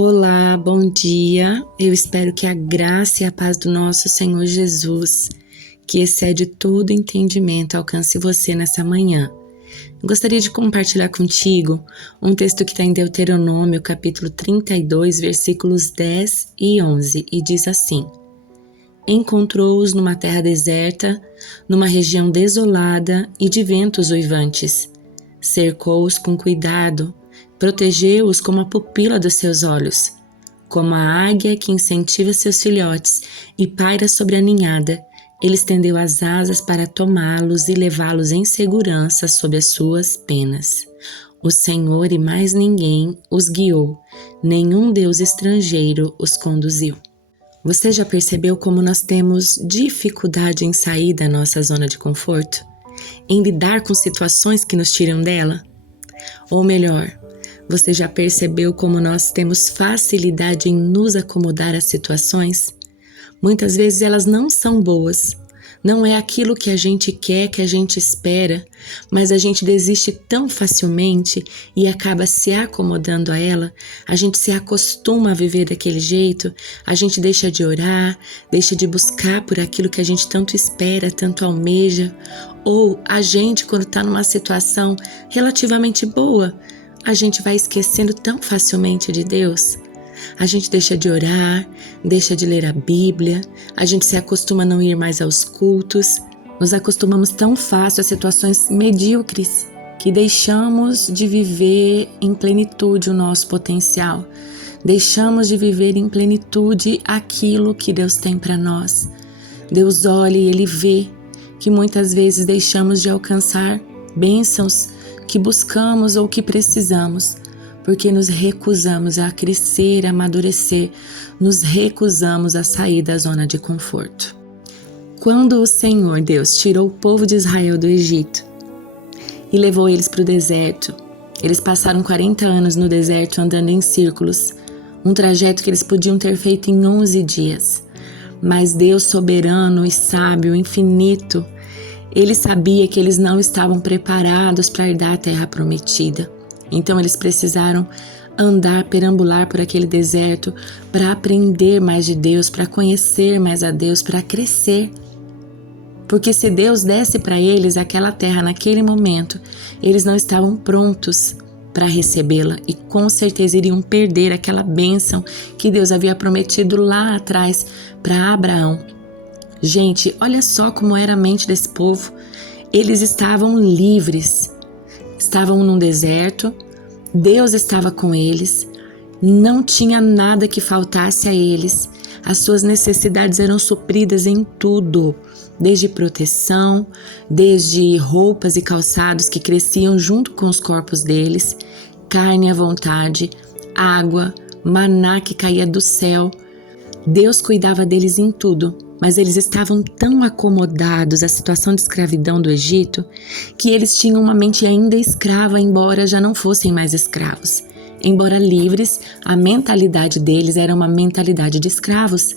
Olá, bom dia. Eu espero que a graça e a paz do nosso Senhor Jesus, que excede todo entendimento, alcance você nessa manhã. Gostaria de compartilhar contigo um texto que está em Deuteronômio, capítulo 32, versículos 10 e 11, e diz assim: Encontrou-os numa terra deserta, numa região desolada e de ventos uivantes. Cercou-os com cuidado, protegeu-os como a pupila dos seus olhos. Como a águia que incentiva seus filhotes e paira sobre a ninhada, ele estendeu as asas para tomá-los e levá-los em segurança sob as suas penas. O Senhor e mais ninguém os guiou, nenhum deus estrangeiro os conduziu. Você já percebeu como nós temos dificuldade em sair da nossa zona de conforto? Em lidar com situações que nos tiram dela? Ou melhor, você já percebeu como nós temos facilidade em nos acomodar às situações? Muitas vezes elas não são boas, não é aquilo que a gente quer, que a gente espera, mas a gente desiste tão facilmente e acaba se acomodando a ela, a gente se acostuma a viver daquele jeito, a gente deixa de orar, deixa de buscar por aquilo que a gente tanto espera, tanto almeja, ou a gente, quando está numa situação relativamente boa, a gente vai esquecendo tão facilmente de Deus. A gente deixa de orar, deixa de ler a Bíblia, a gente se acostuma a não ir mais aos cultos, nos acostumamos tão fácil a situações medíocres que deixamos de viver em plenitude o nosso potencial, deixamos de viver em plenitude aquilo que Deus tem para nós. Deus olha e Ele vê que muitas vezes deixamos de alcançar bênçãos que buscamos ou que precisamos, porque nos recusamos a crescer, a amadurecer, nos recusamos a sair da zona de conforto. Quando o Senhor Deus tirou o povo de Israel do Egito e levou eles para o deserto, eles passaram 40 anos no deserto andando em círculos, um trajeto que eles podiam ter feito em 11 dias. Mas Deus soberano e sábio, infinito, Ele sabia que eles não estavam preparados para herdar a terra prometida. Então eles precisaram andar, perambular por aquele deserto para aprender mais de Deus, para conhecer mais a Deus, para crescer. Porque se Deus desse para eles aquela terra naquele momento, eles não estavam prontos para recebê-la e com certeza iriam perder aquela bênção que Deus havia prometido lá atrás para Abraão. Gente, olha só como era a mente desse povo. Eles estavam livres, estavam num deserto, Deus estava com eles, não tinha nada que faltasse a eles, as suas necessidades eram supridas em tudo, desde proteção, desde roupas e calçados que cresciam junto com os corpos deles, carne à vontade, água, maná que caía do céu. Deus cuidava deles em tudo. Mas eles estavam tão acomodados à situação de escravidão do Egito que eles tinham uma mente ainda escrava, embora já não fossem mais escravos. Embora livres, a mentalidade deles era uma mentalidade de escravos.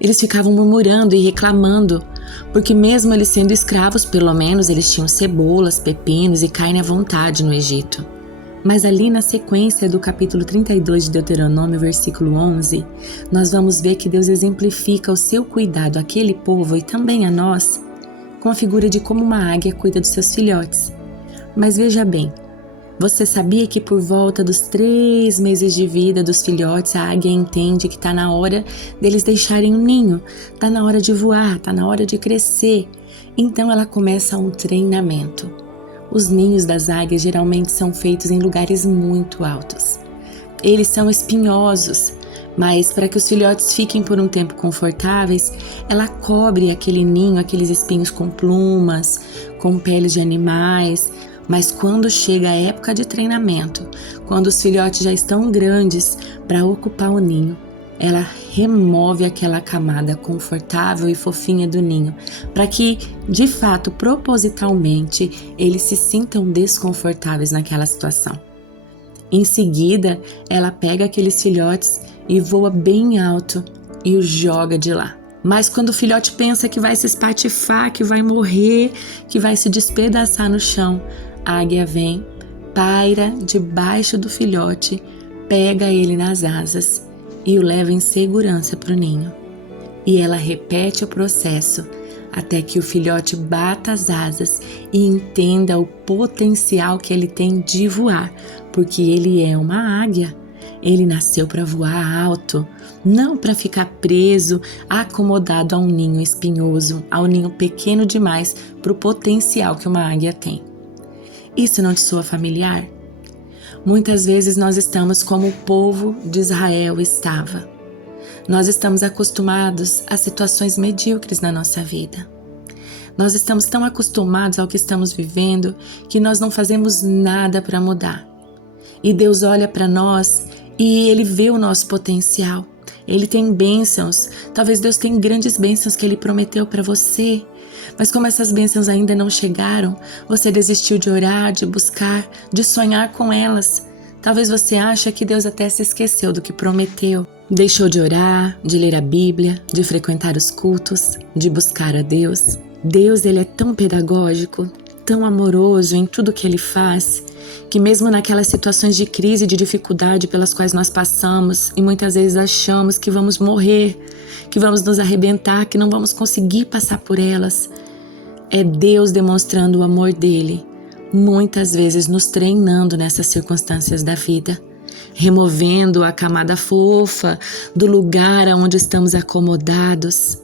Eles ficavam murmurando e reclamando, porque mesmo eles sendo escravos, pelo menos eles tinham cebolas, pepinos e carne à vontade no Egito. Mas ali na sequência do capítulo 32 de Deuteronômio, versículo 11, nós vamos ver que Deus exemplifica o seu cuidado àquele povo e também a nós, com a figura de como uma águia cuida dos seus filhotes. Mas veja bem, você sabia que por volta dos 3 meses de vida dos filhotes, a águia entende que está na hora deles deixarem o ninho, está na hora de voar, está na hora de crescer. Então ela começa um treinamento. Os ninhos das águias geralmente são feitos em lugares muito altos. Eles são espinhosos, mas para que os filhotes fiquem por um tempo confortáveis, ela cobre aquele ninho, aqueles espinhos com plumas, com peles de animais. Mas quando chega a época de treinamento, quando os filhotes já estão grandes para ocupar o ninho, ela remove aquela camada confortável e fofinha do ninho, para que, de fato, propositalmente, eles se sintam desconfortáveis naquela situação. Em seguida, ela pega aqueles filhotes e voa bem alto e os joga de lá. Mas quando o filhote pensa que vai se espatifar, que vai morrer, que vai se despedaçar no chão, a águia vem, paira debaixo do filhote, pega ele nas asas e o leva em segurança para o ninho. E ela repete o processo até que o filhote bata as asas e entenda o potencial que ele tem de voar, porque ele é uma águia. Ele nasceu para voar alto, não para ficar preso, acomodado a um ninho espinhoso, a um ninho pequeno demais para o potencial que uma águia tem. Isso não te soa familiar? Muitas vezes nós estamos como o povo de Israel estava. Nós estamos acostumados a situações medíocres na nossa vida. Nós estamos tão acostumados ao que estamos vivendo que nós não fazemos nada para mudar. E Deus olha para nós e Ele vê o nosso potencial. Ele tem bênçãos. Talvez Deus tenha grandes bênçãos que Ele prometeu para você. Mas como essas bênçãos ainda não chegaram, você desistiu de orar, de buscar, de sonhar com elas. Talvez você ache que Deus até se esqueceu do que prometeu. Deixou de orar, de ler a Bíblia, de frequentar os cultos, de buscar a Deus. Deus, Ele é tão pedagógico, tão amoroso em tudo que Ele faz, que mesmo naquelas situações de crise e de dificuldade pelas quais nós passamos e muitas vezes achamos que vamos morrer, que vamos nos arrebentar, que não vamos conseguir passar por elas, é Deus demonstrando o amor dEle, muitas vezes nos treinando nessas circunstâncias da vida, removendo a camada fofa do lugar onde estamos acomodados,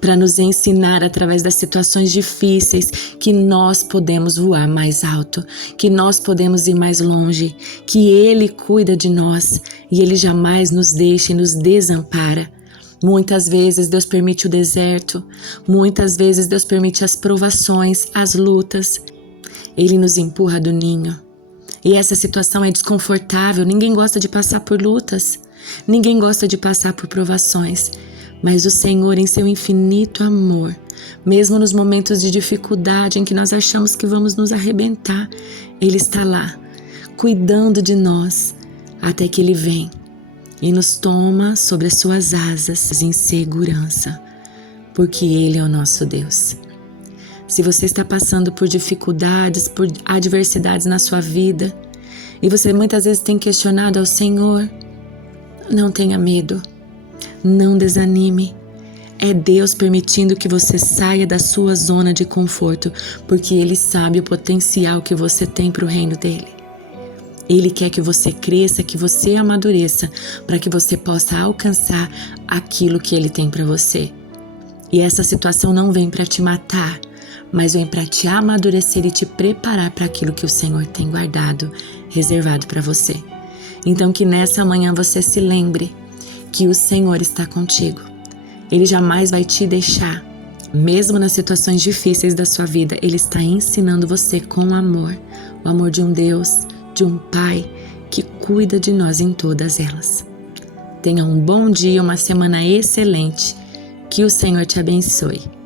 para nos ensinar através das situações difíceis que nós podemos voar mais alto, que nós podemos ir mais longe, que Ele cuida de nós e Ele jamais nos deixa e nos desampara. Muitas vezes Deus permite o deserto, muitas vezes Deus permite as provações, as lutas. Ele nos empurra do ninho. E essa situação é desconfortável, ninguém gosta de passar por lutas, ninguém gosta de passar por provações. Mas o Senhor, em seu infinito amor, mesmo nos momentos de dificuldade em que nós achamos que vamos nos arrebentar, Ele está lá, cuidando de nós, até que Ele vem e nos toma sobre as suas asas em segurança, porque Ele é o nosso Deus. Se você está passando por dificuldades, por adversidades na sua vida, e você muitas vezes tem questionado ao Senhor, não tenha medo. Não desanime. É Deus permitindo que você saia da sua zona de conforto, porque Ele sabe o potencial que você tem para o reino dEle. Ele quer que você cresça, que você amadureça, para que você possa alcançar aquilo que Ele tem para você. E essa situação não vem para te matar, mas vem para te amadurecer e te preparar para aquilo que o Senhor tem guardado, reservado para você. Então que nessa manhã você se lembre que o Senhor está contigo. Ele jamais vai te deixar. Mesmo nas situações difíceis da sua vida, Ele está ensinando você com amor. O amor de um Deus, de um Pai que cuida de nós em todas elas. Tenha um bom dia, uma semana excelente. Que o Senhor te abençoe.